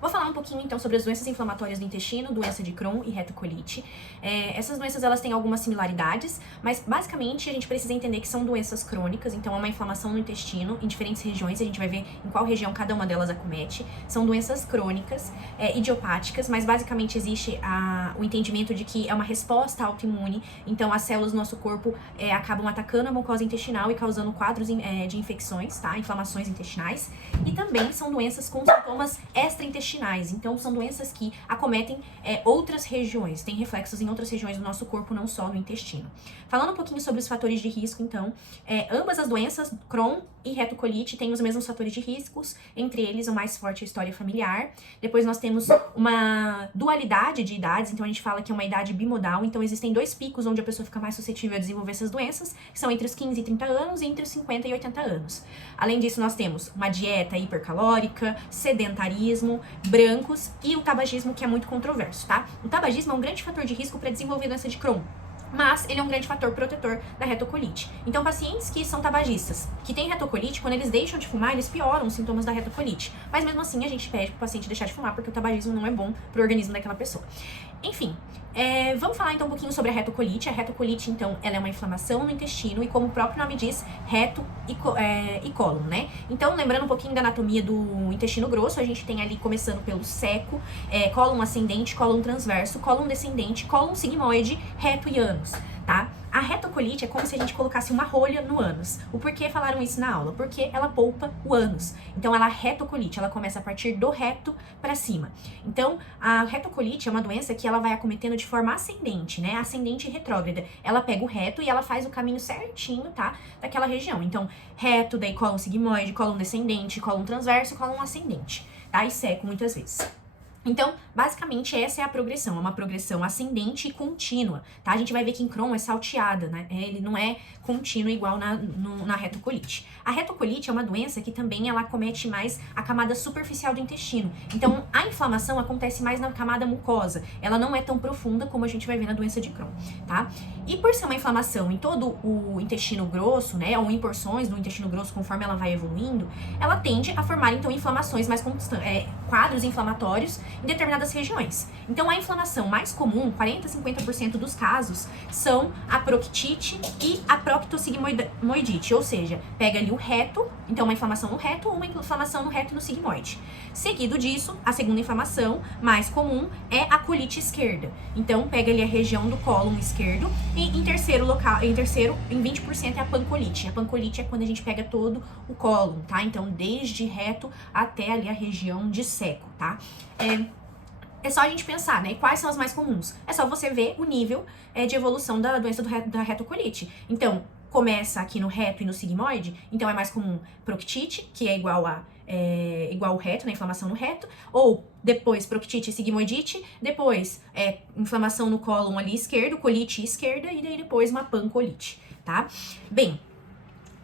Vou falar um pouquinho então sobre as doenças inflamatórias do intestino, doença de Crohn e retocolite. Essas doenças elas têm algumas similaridades, mas basicamente a gente precisa entender que são doenças crônicas, então é uma inflamação no intestino em diferentes regiões, a gente vai ver em qual região cada uma delas acomete. São doenças crônicas, idiopáticas, mas basicamente existe o entendimento de que é uma resposta autoimune, então as células do nosso corpo acabam atacando a mucosa intestinal e causando quadros de infecções, tá? Inflamações intestinais. E também são doenças com sintomas extraintestinais, então são doenças que acometem outras regiões, têm reflexos em outras regiões do nosso corpo, não só no intestino. Falando um pouquinho sobre os fatores de risco, então, ambas as doenças, Crohn e retocolite, têm os mesmos fatores de riscos, entre eles o mais forte é a história familiar. Depois nós temos uma dualidade de idades, então a gente fala que é uma idade bimodal, então existem dois picos onde a pessoa fica mais suscetível a desenvolver essas doenças, que são entre os 15 e 30 anos e entre os 50 e 80 anos. Além disso, nós temos uma dieta hipercalórica, sedentarismo, brancos e o tabagismo, que é muito controverso, tá? O tabagismo é um grande fator de risco para desenvolver doença de Crohn, mas ele é um grande fator protetor da retocolite. Então, pacientes que são tabagistas, que têm retocolite, quando eles deixam de fumar, eles pioram os sintomas da retocolite. Mas mesmo assim, a gente pede pro paciente deixar de fumar, porque o tabagismo não é bom pro organismo daquela pessoa. Enfim, vamos falar então um pouquinho sobre a retocolite. A retocolite, então, ela é uma inflamação no intestino e, como o próprio nome diz, reto e cólon, né? Então, lembrando um pouquinho da anatomia do intestino grosso, a gente tem ali, começando pelo seco, cólon ascendente, cólon transverso, cólon descendente, cólon sigmoide, reto e ânus, tá? A retocolite é como se a gente colocasse uma rolha no ânus. O porquê falaram isso na aula? Porque ela poupa o ânus. Então, ela é retocolite, ela começa a partir do reto para cima. Então, a retocolite é uma doença que ela vai acometendo de forma ascendente, né? Ascendente e retrógrada. Ela pega o reto e ela faz o caminho certinho, tá? Daquela região. Então, reto, daí cólon sigmoide, cólon descendente, cólon transverso, cólon ascendente, tá? E seco muitas vezes. Então, basicamente, essa é a progressão, é uma progressão ascendente e contínua, tá? A gente vai ver que em Crohn é salteada, né? Ele não é contínuo igual na retocolite. A retocolite é uma doença que também ela acomete mais a camada superficial do intestino. Então, a inflamação acontece mais na camada mucosa. Ela não é tão profunda como a gente vai ver na doença de Crohn, tá? E por ser uma inflamação em todo o intestino grosso, né? Ou em porções do intestino grosso, conforme ela vai evoluindo, ela tende a formar, então, inflamações mais constantes, quadros inflamatórios em determinadas regiões. Então, a inflamação mais comum, 40 a 50% dos casos, são a proctite e a proctossigmoidite, ou seja, pega ali o reto, então uma inflamação no reto ou uma inflamação no reto e no sigmoide. Seguido disso, a segunda inflamação mais comum é a colite esquerda. Então, pega ali a região do cólon esquerdo e em terceiro, em 20% é a pancolite. A pancolite é quando a gente pega todo o cólon, tá? Então, desde reto até ali a região de seco, tá? É só a gente pensar, né? Quais são as mais comuns? É só você ver o nível de evolução da doença da retocolite. Então, começa aqui no reto e no sigmoide, então é mais comum proctite, que é igual ao reto, né? Inflamação no reto, ou depois proctite e sigmoidite, depois inflamação no cólon ali esquerdo, colite esquerda, e daí depois uma pancolite, tá? Bem,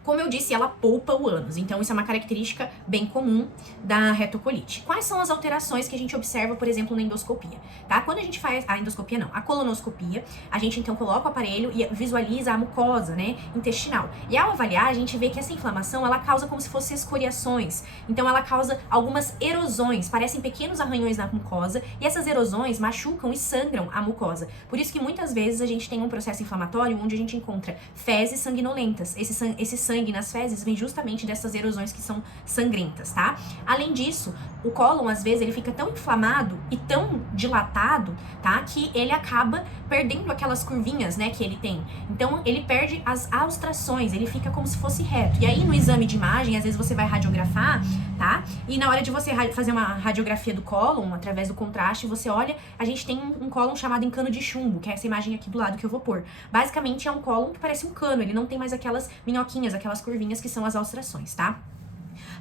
como eu disse, ela poupa o ânus, então isso é uma característica bem comum da retocolite. Quais são as alterações que a gente observa, por exemplo, na endoscopia, tá? Quando a gente faz a endoscopia, não, a colonoscopia, a gente então coloca o aparelho e visualiza a mucosa, né, intestinal. E ao avaliar, a gente vê que essa inflamação, ela causa como se fossem escoriações, então ela causa algumas erosões, parecem pequenos arranhões na mucosa, e essas erosões machucam e sangram a mucosa. Por isso que muitas vezes a gente tem um processo inflamatório onde a gente encontra fezes sanguinolentas. Esse sangue nas fezes vem justamente dessas erosões que são sangrentas, tá? Além disso, o cólon, às vezes, ele fica tão inflamado e tão dilatado, tá? Que ele acaba perdendo aquelas curvinhas, né, que ele tem. Então, ele perde as austrações, ele fica como se fosse reto. E aí, no exame de imagem, às vezes você vai radiografar, tá? E na hora de você fazer uma radiografia do cólon, através do contraste, você olha, a gente tem um cólon chamado em cano de chumbo, que é essa imagem aqui do lado que eu vou pôr. Basicamente, é um cólon que parece um cano, ele não tem mais aquelas minhoquinhas, aquelas curvinhas que são as austrações, tá?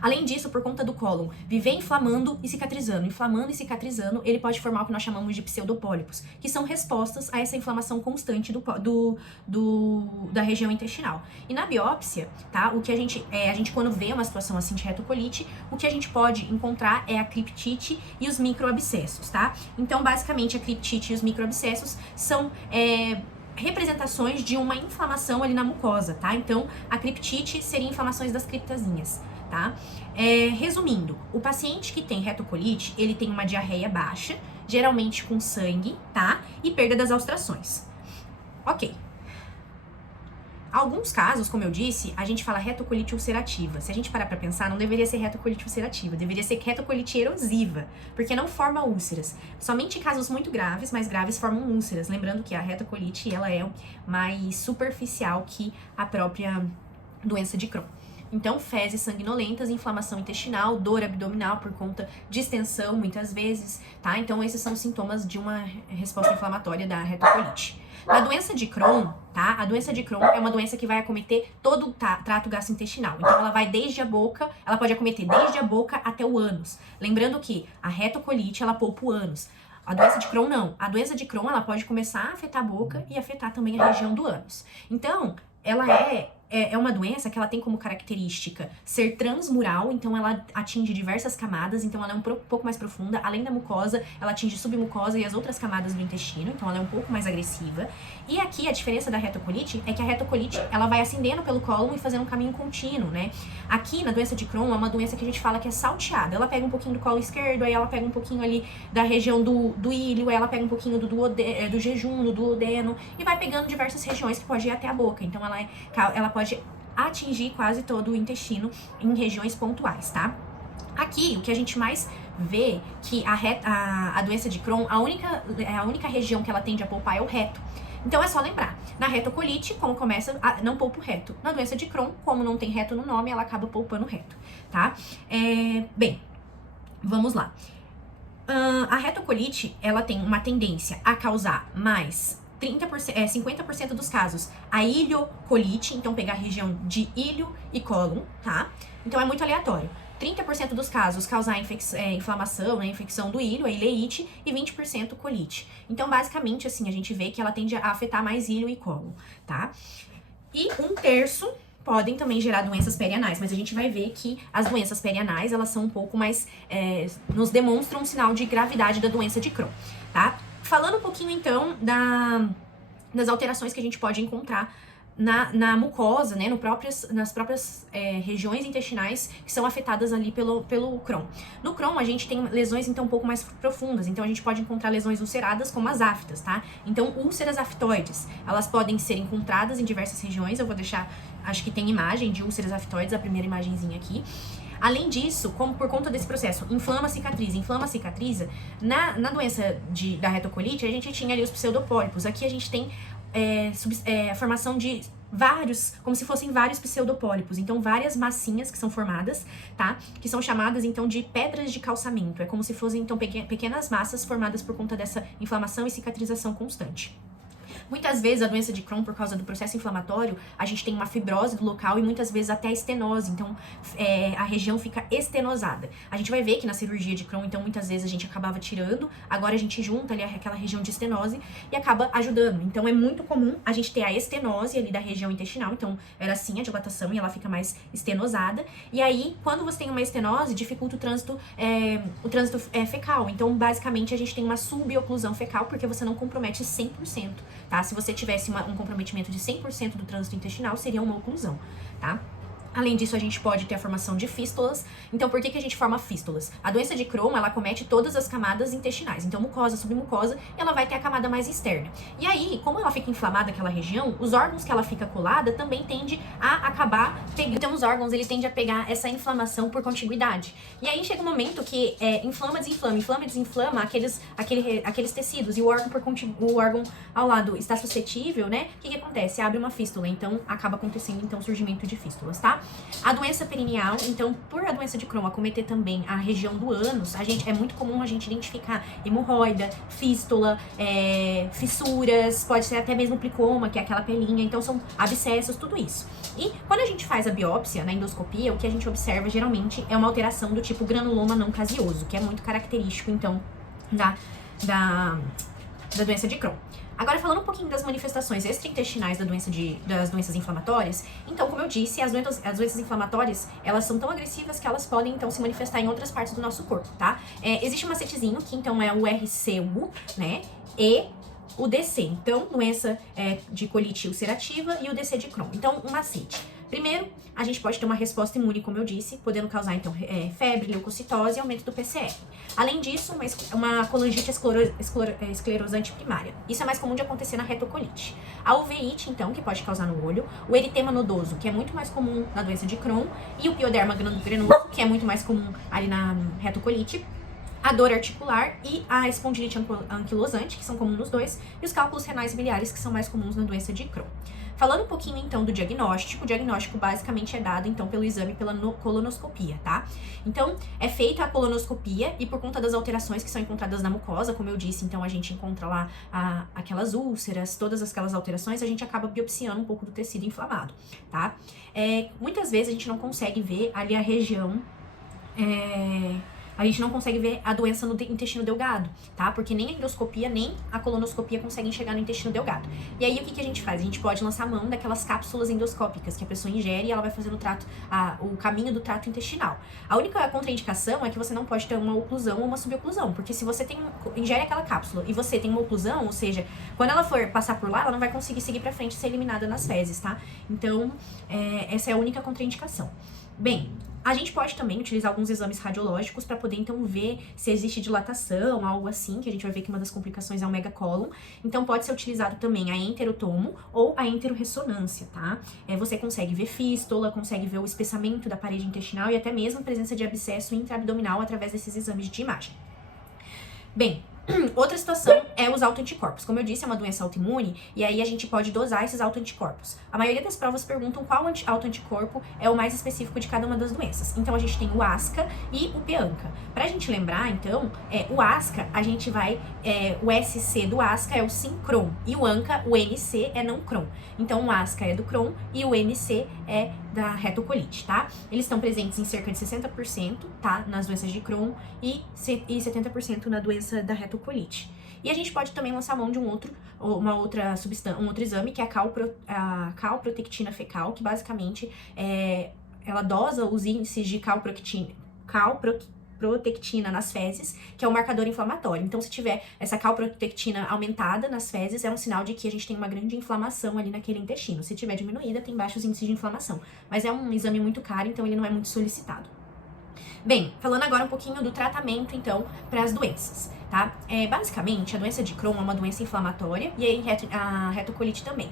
Além disso, por conta do cólon viver inflamando e cicatrizando, ele pode formar o que nós chamamos de pseudopólipos, que são respostas a essa inflamação constante da região intestinal. E na biópsia, tá, o que a gente quando vê uma situação assim de retocolite, o que a gente pode encontrar é a criptite e os microabscessos, tá? Então, basicamente, a criptite e os microabscessos são representações de uma inflamação ali na mucosa, tá? Então, a criptite seria inflamações das criptazinhas, tá? Resumindo, o paciente que tem retocolite, ele tem uma diarreia baixa, geralmente com sangue, tá? E perda das austrações. Ok. Alguns casos, como eu disse, a gente fala retocolite ulcerativa. Se a gente parar pra pensar, não deveria ser retocolite ulcerativa, deveria ser retocolite erosiva, porque não forma úlceras. Somente em casos muito graves, mais graves, formam úlceras. Lembrando que a retocolite, ela é mais superficial que a própria doença de Crohn. Então, fezes sanguinolentas, inflamação intestinal, dor abdominal por conta de distensão, muitas vezes, tá? Então, esses são os sintomas de uma resposta inflamatória da retocolite. Na doença de Crohn, tá? A doença de Crohn é uma doença que vai acometer todo o trato gastrointestinal. Então, ela vai desde a boca, ela pode acometer desde a boca até o ânus. Lembrando que a retocolite, ela poupa o ânus. A doença de Crohn, não. A doença de Crohn, ela pode começar a afetar a boca e afetar também a região do ânus. Então, ela é uma doença que ela tem como característica ser transmural, então ela atinge diversas camadas, então ela é um pouco mais profunda. Além da mucosa, ela atinge submucosa e as outras camadas do intestino, então ela é um pouco mais agressiva. E aqui a diferença da retocolite é que a retocolite, ela vai ascendendo pelo cólon e fazendo um caminho contínuo, né? Aqui na doença de Crohn é uma doença que a gente fala que é salteada. Ela pega um pouquinho do colo esquerdo, aí ela pega um pouquinho ali da região do ilho, aí ela pega um pouquinho do jejum, do duodeno, e vai pegando diversas regiões que pode ir até a boca. Então ela pode atingir quase todo o intestino em regiões pontuais, tá? Aqui, o que a gente mais vê que a doença de Crohn, a única região que ela tende a poupar é o reto. Então é só lembrar, na retocolite, como começa, não poupa o reto. Na doença de Crohn, como não tem reto no nome, ela acaba poupando o reto, tá? Bem, vamos lá. A retocolite, ela tem uma tendência a causar mais 50% dos casos a iliocolite, então pegar a região de ilho e cólon, tá? Então é muito aleatório. 30% dos casos causar inflamação, né, infecção do ilho, a ileite, e 20% colite. Então, basicamente, assim, a gente vê que ela tende a afetar mais ilho e cólon, tá? E 1/3 podem também gerar doenças perianais, mas a gente vai ver que as doenças perianais, elas são um pouco mais, nos demonstram um sinal de gravidade da doença de Crohn, tá? Falando um pouquinho, então, das alterações que a gente pode encontrar na mucosa, né, nas próprias regiões intestinais que são afetadas ali pelo Crohn. No Crohn, a gente tem lesões, então, um pouco mais profundas. Então, a gente pode encontrar lesões ulceradas, como as aftas, tá? Então, úlceras aftoides, elas podem ser encontradas em diversas regiões. Eu vou deixar, acho que tem imagem de úlceras aftoides, a primeira imagenzinha aqui. Além disso, como por conta desse processo, inflama, cicatriza, na doença da retocolite, a gente tinha ali os pseudopólipos. Aqui a gente tem a formação de vários, como se fossem vários pseudopólipos. Então, várias massinhas que são formadas, tá? Que são chamadas, então, de pedras de calçamento. É como se fossem, então, pequenas massas formadas por conta dessa inflamação e cicatrização constante. Muitas vezes a doença de Crohn, por causa do processo inflamatório, a gente tem uma fibrose do local e muitas vezes até estenose, então a região fica estenosada. A gente vai ver que na cirurgia de Crohn, então muitas vezes a gente acabava tirando, agora a gente junta ali aquela região de estenose e acaba ajudando. Então é muito comum a gente ter a estenose ali da região intestinal, então era assim a dilatação e ela fica mais estenosada. E aí, quando você tem uma estenose, dificulta o trânsito fecal. Então, basicamente, a gente tem uma suboclusão fecal porque você não compromete 100%, tá? Se você tivesse um comprometimento de 100% do trânsito intestinal, seria uma oclusão, tá? Além disso, a gente pode ter a formação de fístulas. Então, por que a gente forma fístulas? A doença de Crohn, ela acomete todas as camadas intestinais. Então, mucosa, submucosa, ela vai ter a camada mais externa. E aí, como ela fica inflamada aquela região, os órgãos que ela fica colada também tende a acabar pegando. Então, os órgãos, ele tende a pegar essa inflamação por contiguidade. E aí, chega um momento que inflama, desinflama aqueles tecidos. E o órgão ao lado está suscetível, né? O que acontece? Abre uma fístula. Então, acaba acontecendo, então, o surgimento de fístulas, tá? A doença perineal, então, por a doença de Crohn acometer também a região do ânus, é muito comum a gente identificar hemorroida, fístula, fissuras, pode ser até mesmo plicoma, que é aquela pelinha, então são abscessos, tudo isso. E quando a gente faz a biópsia, na endoscopia, o que a gente observa geralmente é uma alteração do tipo granuloma não caseoso, que é muito característico, então, da doença de Crohn. Agora, falando um pouquinho das manifestações extraintestinais das doenças inflamatórias, então, como eu disse, as doenças inflamatórias, elas são tão agressivas que elas podem, então, se manifestar em outras partes do nosso corpo, tá? Existe um macetezinho, que, então, é o RCU, né, e o DC. Então, doença de colite ulcerativa e o DC de Crohn. Então, um macete. Primeiro, a gente pode ter uma resposta imune, como eu disse, podendo causar, então, febre, leucocitose e aumento do PCR. Além disso, uma colangite esclerosante primária. Isso é mais comum de acontecer na retocolite. A uveíte, então, que pode causar no olho. O eritema nodoso, que é muito mais comum na doença de Crohn. E o pioderma gangrenosum, que é muito mais comum ali na retocolite. A dor articular e a espondilite anquilosante, que são comuns nos dois, e os cálculos renais biliares, que são mais comuns na doença de Crohn. Falando um pouquinho, então, do diagnóstico, o diagnóstico basicamente é dado, então, pelo exame, pela colonoscopia, tá? Então, é feita a colonoscopia e por conta das alterações que são encontradas na mucosa, como eu disse, então, a gente encontra lá aquelas úlceras, todas aquelas alterações, a gente acaba biopsiando um pouco do tecido inflamado, tá? Muitas vezes a gente não consegue ver ali a região... A gente não consegue ver a doença no intestino delgado, tá? Porque nem a endoscopia, nem a colonoscopia conseguem chegar no intestino delgado. E aí, o que a gente faz? A gente pode lançar mão daquelas cápsulas endoscópicas que a pessoa ingere e ela vai fazer o caminho do trato intestinal. A única contraindicação é que você não pode ter uma oclusão ou uma suboclusão, porque se você ingere aquela cápsula e você tem uma oclusão, ou seja, quando ela for passar por lá, ela não vai conseguir seguir pra frente e ser eliminada nas fezes, tá? Então, essa é a única contraindicação. Bem, a gente pode também utilizar alguns exames radiológicos para poder, então, ver se existe dilatação, algo assim, que a gente vai ver que uma das complicações é o megacolon. Então, pode ser utilizado também a enterotomo ou a enterorressonância, tá? Você consegue ver fístula, consegue ver o espessamento da parede intestinal e até mesmo a presença de abscesso intraabdominal através desses exames de imagem. Bem, outra situação é os autoanticorpos. Como eu disse, é uma doença autoimune e aí a gente pode dosar esses autoanticorpos. A maioria das provas perguntam qual autoanticorpo é o mais específico de cada uma das doenças. Então, a gente tem o ASCA e o PANCA. Pra gente lembrar, então, o ASCA, a gente vai... o SC do ASCA é o sim Crohn e o ANCA, o NC, é não Crohn. Então, o ASCA é do Crohn e o NC é da retocolite, tá? Eles estão presentes em cerca de 60%, tá? Nas doenças de Crohn e 70% na doença da retocolite. E a gente pode também lançar mão de um outro exame, que é a calprotectina fecal, que basicamente ela dosa os índices de calprotectina nas fezes, que é um marcador inflamatório. Então, se tiver essa calprotectina aumentada nas fezes, é um sinal de que a gente tem uma grande inflamação ali naquele intestino. Se tiver diminuída, tem baixos índices de inflamação. Mas é um exame muito caro, então ele não é muito solicitado. Bem, falando agora um pouquinho do tratamento, então, para as doenças, tá? Basicamente, a doença de Crohn é uma doença inflamatória e aí a retocolite também.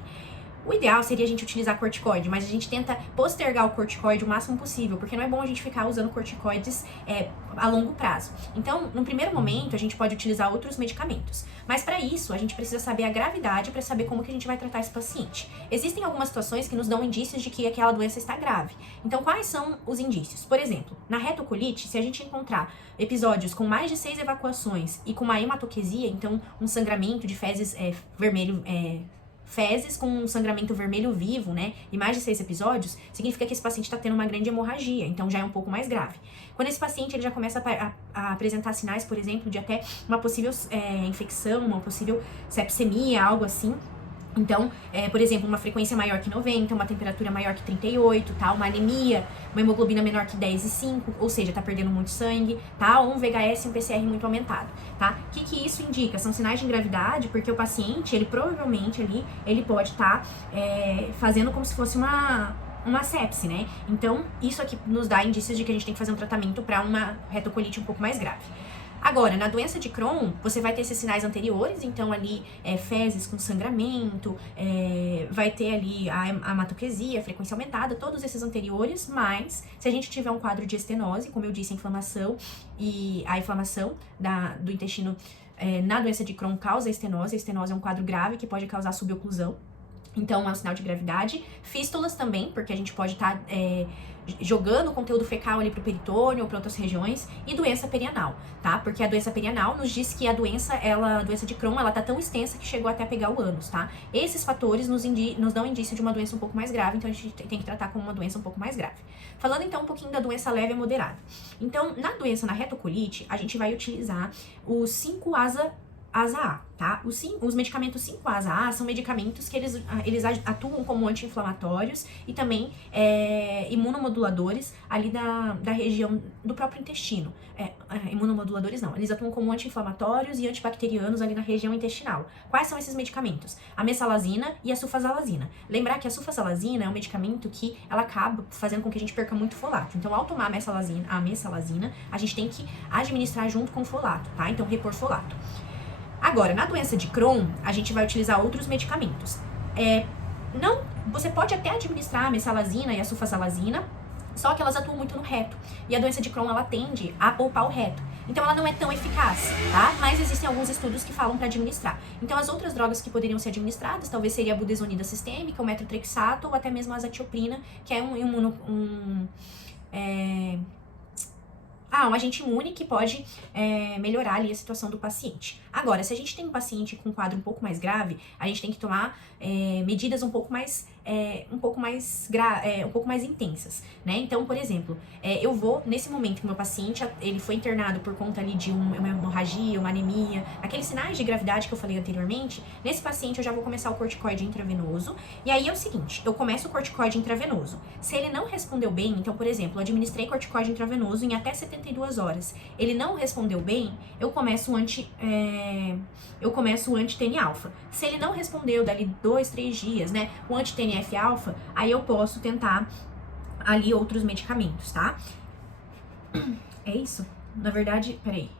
O ideal seria a gente utilizar corticoide, mas a gente tenta postergar o corticoide o máximo possível, porque não é bom a gente ficar usando corticoides a longo prazo. Então, no primeiro momento, a gente pode utilizar outros medicamentos. Mas para isso, a gente precisa saber a gravidade para saber como que a gente vai tratar esse paciente. Existem algumas situações que nos dão indícios de que aquela doença está grave. Então, quais são os indícios? Por exemplo, na retocolite, se a gente encontrar episódios com mais de 6 evacuações e com uma hematoquesia, então um sangramento de fezes fezes com um sangramento vermelho vivo, né, e mais de 6 episódios, significa que esse paciente está tendo uma grande hemorragia, então já é um pouco mais grave. Quando esse paciente ele já começa a apresentar sinais, por exemplo, de até uma possível infecção, uma possível sepsemia, algo assim, então, por exemplo, uma frequência maior que 90, uma temperatura maior que 38, tá? Uma anemia, uma hemoglobina menor que 10,5, ou seja, tá perdendo muito sangue, tá? Ou um VHS e um PCR muito aumentado, tá? O que isso indica? São sinais de gravidade, porque o paciente, ele provavelmente ali, ele pode estar fazendo como se fosse uma sepse, né? Então, isso aqui nos dá indícios de que a gente tem que fazer um tratamento para uma retocolite um pouco mais grave. Agora, na doença de Crohn, você vai ter esses sinais anteriores, então ali fezes com sangramento, vai ter ali a hematoquesia, a frequência aumentada, todos esses anteriores, mas se a gente tiver um quadro de estenose, como eu disse, a inflamação do intestino na doença de Crohn causa estenose. A estenose é um quadro grave que pode causar suboclusão. Então, é um sinal de gravidade. Fístulas também, porque a gente pode estar jogando o conteúdo fecal ali pro peritônio ou para outras regiões. E doença perianal, tá? Porque a doença perianal nos diz que a doença de Crohn, ela tá tão extensa que chegou até a pegar o ânus, tá? Esses fatores nos dão indício de uma doença um pouco mais grave, então a gente tem que tratar como uma doença um pouco mais grave. Falando então um pouquinho da doença leve e moderada. Então, na retocolite, a gente vai utilizar o 5-ASA ASA-A, tá? Os medicamentos 5-ASA-A são medicamentos que eles atuam como anti-inflamatórios e também imunomoduladores ali da região do próprio intestino. Imunomoduladores não, eles atuam como anti-inflamatórios e antibacterianos ali na região intestinal. Quais são esses medicamentos? A mesalazina e a sulfasalazina. Lembrar que a sulfasalazina é um medicamento que ela acaba fazendo com que a gente perca muito folato. Então, ao tomar a mesalazina, a gente tem que administrar junto com o folato, tá? Então, repor folato. Agora, na doença de Crohn, a gente vai utilizar outros medicamentos. Você pode até administrar a mesalazina e a sulfasalazina, só que elas atuam muito no reto. E a doença de Crohn, ela tende a poupar o reto. Então, ela não é tão eficaz, tá? Mas existem alguns estudos que falam para administrar. Então, as outras drogas que poderiam ser administradas, talvez seria a budesonida sistêmica, o metrotrexato ou até mesmo a azatioprina, que é um agente imune que pode melhorar ali a situação do paciente. Agora, se a gente tem um paciente com um quadro um pouco mais grave, a gente tem que tomar medidas um pouco mais intensas, né? Então, por exemplo, eu vou, nesse momento que o meu paciente, ele foi internado por conta ali de uma hemorragia, uma anemia, aqueles sinais de gravidade que eu falei anteriormente, nesse paciente eu já vou começar o corticoide intravenoso, e aí é o seguinte, eu começo o corticoide intravenoso. Se ele não respondeu bem, então, por exemplo, eu administrei corticoide intravenoso em até 72 horas, ele não respondeu bem, eu começo o anti-TNF-alfa. Se ele não respondeu dali 2, 3 dias, né, o anti-TNF-alfa, aí eu posso tentar ali outros medicamentos, tá? É isso? Na verdade, peraí.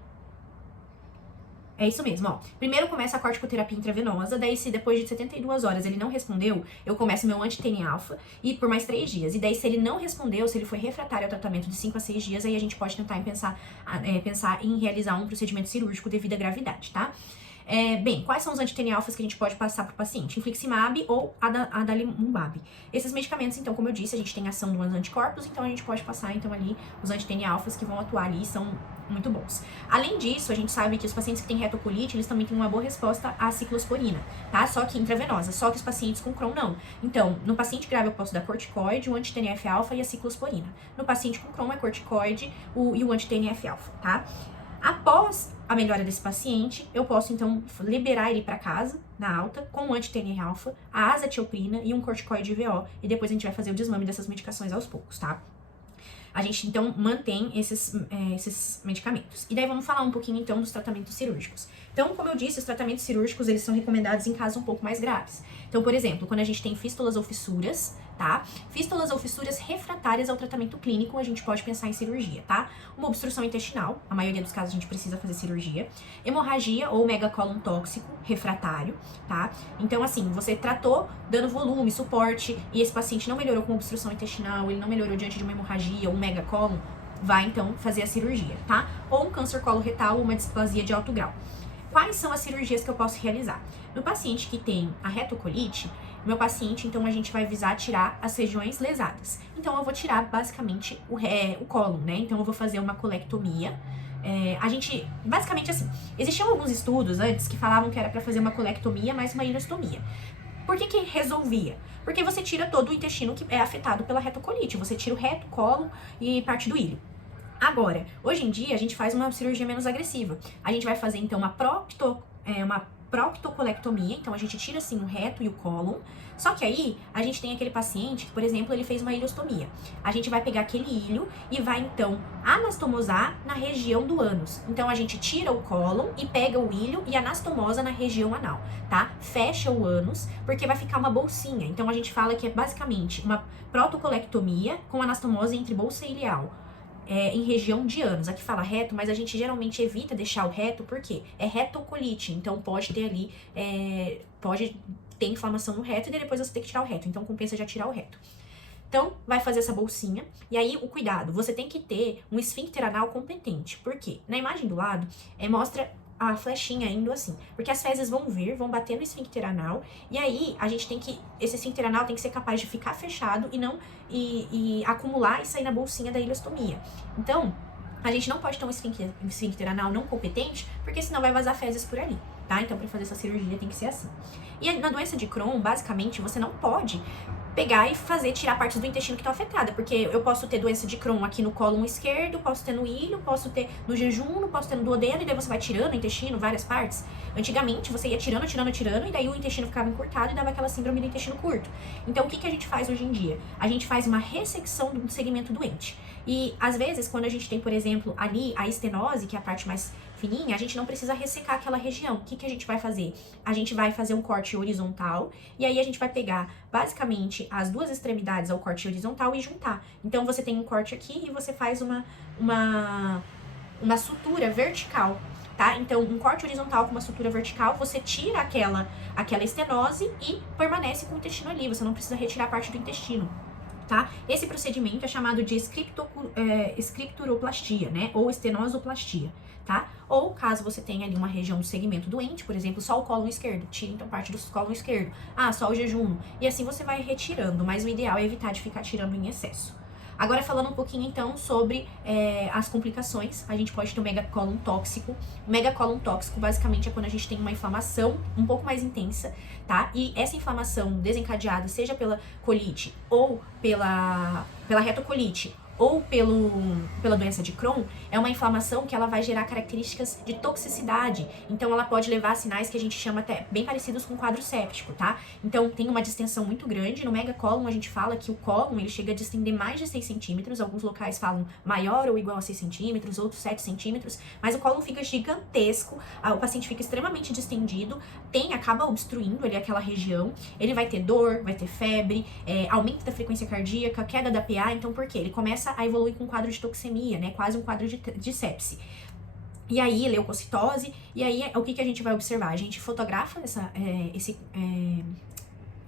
É isso mesmo, ó. Primeiro começa a corticoterapia intravenosa, daí se depois de 72 horas ele não respondeu, eu começo meu anti-TNF-alfa e por mais 3 dias. E daí se ele não respondeu, se ele foi refratário ao tratamento de 5 a 6 dias, aí a gente pode tentar pensar em realizar um procedimento cirúrgico devido à gravidade, tá? Bem, quais são os anti-TNF-alfas que a gente pode passar para o paciente? Infliximab ou adalimumab. Esses medicamentos, então, como eu disse, a gente tem ação dos anticorpos, então a gente pode passar, então, ali os anti-TNF-alfas que vão atuar ali e são muito bons. Além disso, a gente sabe que os pacientes que têm retocolite, eles também têm uma boa resposta à ciclosporina, tá? Só que intravenosa, só que os pacientes com Crohn não. Então, no paciente grave eu posso dar corticoide, o anti-TNF-alfa e a ciclosporina. No paciente com Crohn é corticoide e o anti-TNF-alfa, tá? Após a melhora desse paciente, eu posso, então, liberar ele para casa, na alta, com o anti-TNF-alfa, a azatioprina e um corticoide VO, e depois a gente vai fazer o desmame dessas medicações aos poucos, tá? A gente, então, mantém esses medicamentos. E daí vamos falar um pouquinho, então, dos tratamentos cirúrgicos. Então, como eu disse, os tratamentos cirúrgicos, eles são recomendados em casos um pouco mais graves. Então, por exemplo, quando a gente tem fístulas ou fissuras, tá? Fístulas ou fissuras refratárias ao tratamento clínico, a gente pode pensar em cirurgia, tá? Uma obstrução intestinal, a maioria dos casos a gente precisa fazer cirurgia. Hemorragia ou megacólon tóxico refratário, tá? Então, assim, você tratou dando volume, suporte, e esse paciente não melhorou com obstrução intestinal, ele não melhorou diante de uma hemorragia ou um megacólon, vai, então, fazer a cirurgia, tá? Ou um câncer coloretal ou uma displasia de alto grau. Quais são as cirurgias que eu posso realizar? No paciente que tem a retocolite, meu paciente, então, a gente vai visar tirar as regiões lesadas. Então, eu vou tirar, basicamente, o cólon, né? Então, eu vou fazer uma colectomia. Basicamente assim, existiam alguns estudos antes que falavam que era para fazer uma colectomia mais uma ileostomia. Por que resolvia? Porque você tira todo o intestino que é afetado pela retocolite. Você tira o reto, cólon e parte do íleo. Agora, hoje em dia, a gente faz uma cirurgia menos agressiva. A gente vai fazer, então, uma proctocolectomia, então a gente tira, assim, o reto e o cólon. Só que aí, a gente tem aquele paciente que, por exemplo, ele fez uma ileostomia. A gente vai pegar aquele íleo e vai, então, anastomosar na região do ânus. Então, a gente tira o cólon e pega o íleo e anastomosa na região anal, tá? Fecha o ânus, porque vai ficar uma bolsinha. Então, a gente fala que é basicamente uma protocolectomia com anastomose entre bolsa e ileal. Em região de ânus. Aqui fala reto, mas a gente geralmente evita deixar o reto, porque é retocolite, então pode ter ali, pode ter inflamação no reto e depois você tem que tirar o reto, então compensa já tirar o reto. Então, vai fazer essa bolsinha, e aí o cuidado, você tem que ter um esfíncter anal competente, por quê? Na imagem do lado, mostra a flechinha indo assim, porque as fezes vão bater no esfíncter anal, e aí a gente esse esfíncter anal tem que ser capaz de ficar fechado e não acumular e sair na bolsinha da ileostomia. Então, a gente não pode ter um esfíncter anal não competente, porque senão vai vazar fezes por ali, tá? Então, para fazer essa cirurgia tem que ser assim. E na doença de Crohn, basicamente, você não pode pegar e tirar partes do intestino que estão afetadas, porque eu posso ter doença de Crohn aqui no cólon esquerdo, posso ter no ilho, posso ter no jejum, posso ter no duodeno, e daí você vai tirando o intestino, várias partes. Antigamente, você ia tirando, e daí o intestino ficava encurtado e dava aquela síndrome do intestino curto. Então, o que a gente faz hoje em dia? A gente faz uma ressecção do segmento doente. E, às vezes, quando a gente tem, por exemplo, ali a estenose, que é a parte mais fininha, a gente não precisa ressecar aquela região. O que a gente vai fazer? A gente vai fazer um corte horizontal, e aí a gente vai pegar, basicamente, as duas extremidades ao corte horizontal e juntar. Então, você tem um corte aqui e você faz uma sutura vertical, tá? Então, um corte horizontal com uma sutura vertical, você tira aquela estenose e permanece com o intestino ali. Você não precisa retirar parte do intestino. Tá? Esse procedimento é chamado de escripturoplastia, né? Ou estenosoplastia, tá? Ou caso você tenha ali uma região do segmento doente, por exemplo, só o cólon esquerdo, tira então parte do cólon esquerdo. Ah, só o jejum. E assim você vai retirando, mas o ideal é evitar de ficar tirando em excesso. Agora, falando um pouquinho, então, sobre as complicações, a gente pode ter o megacólon tóxico. O megacólon tóxico, basicamente, é quando a gente tem uma inflamação um pouco mais intensa, tá? E essa inflamação desencadeada, seja pela colite ou pela retocolite, ou pela doença de Crohn, é uma inflamação que ela vai gerar características de toxicidade. Então, ela pode levar a sinais que a gente chama até bem parecidos com quadro séptico, tá? Então, tem uma distensão muito grande. No megacólon, a gente fala que o cólon, ele chega a distender mais de 6 centímetros. Alguns locais falam maior ou igual a 6 centímetros, outros 7 centímetros. Mas o cólon fica gigantesco, o paciente fica extremamente distendido, acaba obstruindo ali aquela região. Ele vai ter dor, vai ter febre, aumento da frequência cardíaca, queda da PA. Então, por quê? Ele começa a evoluir com um quadro de toxemia, né? Quase um quadro de sepse. E aí, leucocitose, e aí o que a gente vai observar? A gente fotografa esse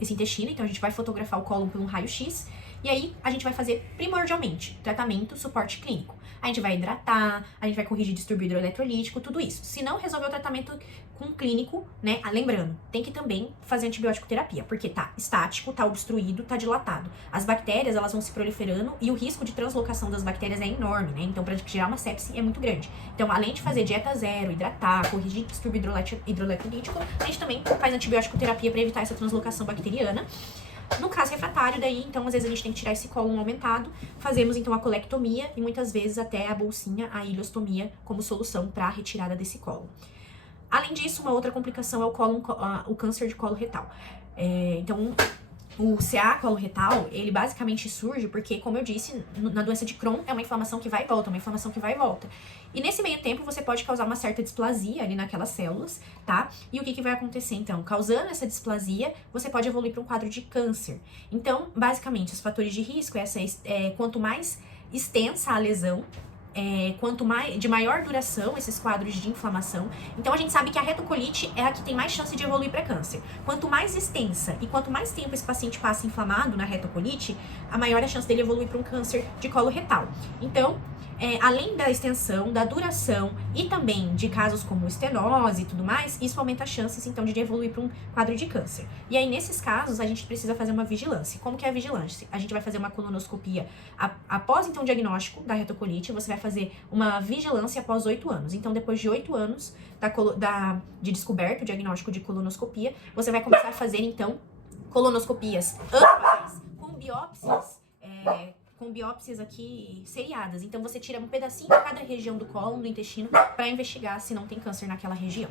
intestino, então a gente vai fotografar o cólon por um raio-x, e aí a gente vai fazer primordialmente tratamento, suporte clínico. A gente vai hidratar, a gente vai corrigir distúrbio hidroeletrolítico, tudo isso. Se não resolver o tratamento com clínico, né? Lembrando, tem que também fazer antibiótico terapia, porque tá estático, tá obstruído, tá dilatado. As bactérias, elas vão se proliferando e o risco de translocação das bactérias é enorme, né? Então, para gerar uma sepse é muito grande. Então, além de fazer dieta zero, hidratar, corrigir distúrbio hidroeletrolítico, a gente também faz antibiótico terapia para evitar essa translocação bacteriana. No caso refratário, daí, então, às vezes a gente tem que tirar esse cólon aumentado, fazemos, então, a colectomia e muitas vezes até a bolsinha, a ileostomia, como solução para a retirada desse cólon. Além disso, uma outra complicação é o câncer de colo retal. Então, o CA coloretal, ele basicamente surge porque, como eu disse, na doença de Crohn é uma inflamação que vai e volta, uma inflamação que vai e volta. E nesse meio tempo você pode causar uma certa displasia ali naquelas células, tá? E o que vai acontecer então? Causando essa displasia, você pode evoluir para um quadro de câncer. Então, basicamente, os fatores de risco, quanto mais extensa a lesão, de maior duração esses quadros de inflamação. Então a gente sabe que a retocolite é a que tem mais chance de evoluir para câncer. Quanto mais extensa e quanto mais tempo esse paciente passa inflamado na retocolite, a maior é a chance dele evoluir para um câncer de colo retal. Então, além da extensão, da duração e também de casos como estenose e tudo mais, isso aumenta as chances, então, de evoluir para um quadro de câncer. E aí, nesses casos, a gente precisa fazer uma vigilância. Como que é a vigilância? A gente vai fazer uma colonoscopia após, então, o diagnóstico da retocolite, você vai fazer uma vigilância após 8 anos. Então, depois de 8 anos de descoberto, o diagnóstico de colonoscopia, você vai começar a fazer, então, colonoscopias anuais com biópsias aqui seriadas. Então, você tira um pedacinho de cada região do cólon, do intestino, para investigar se não tem câncer naquela região.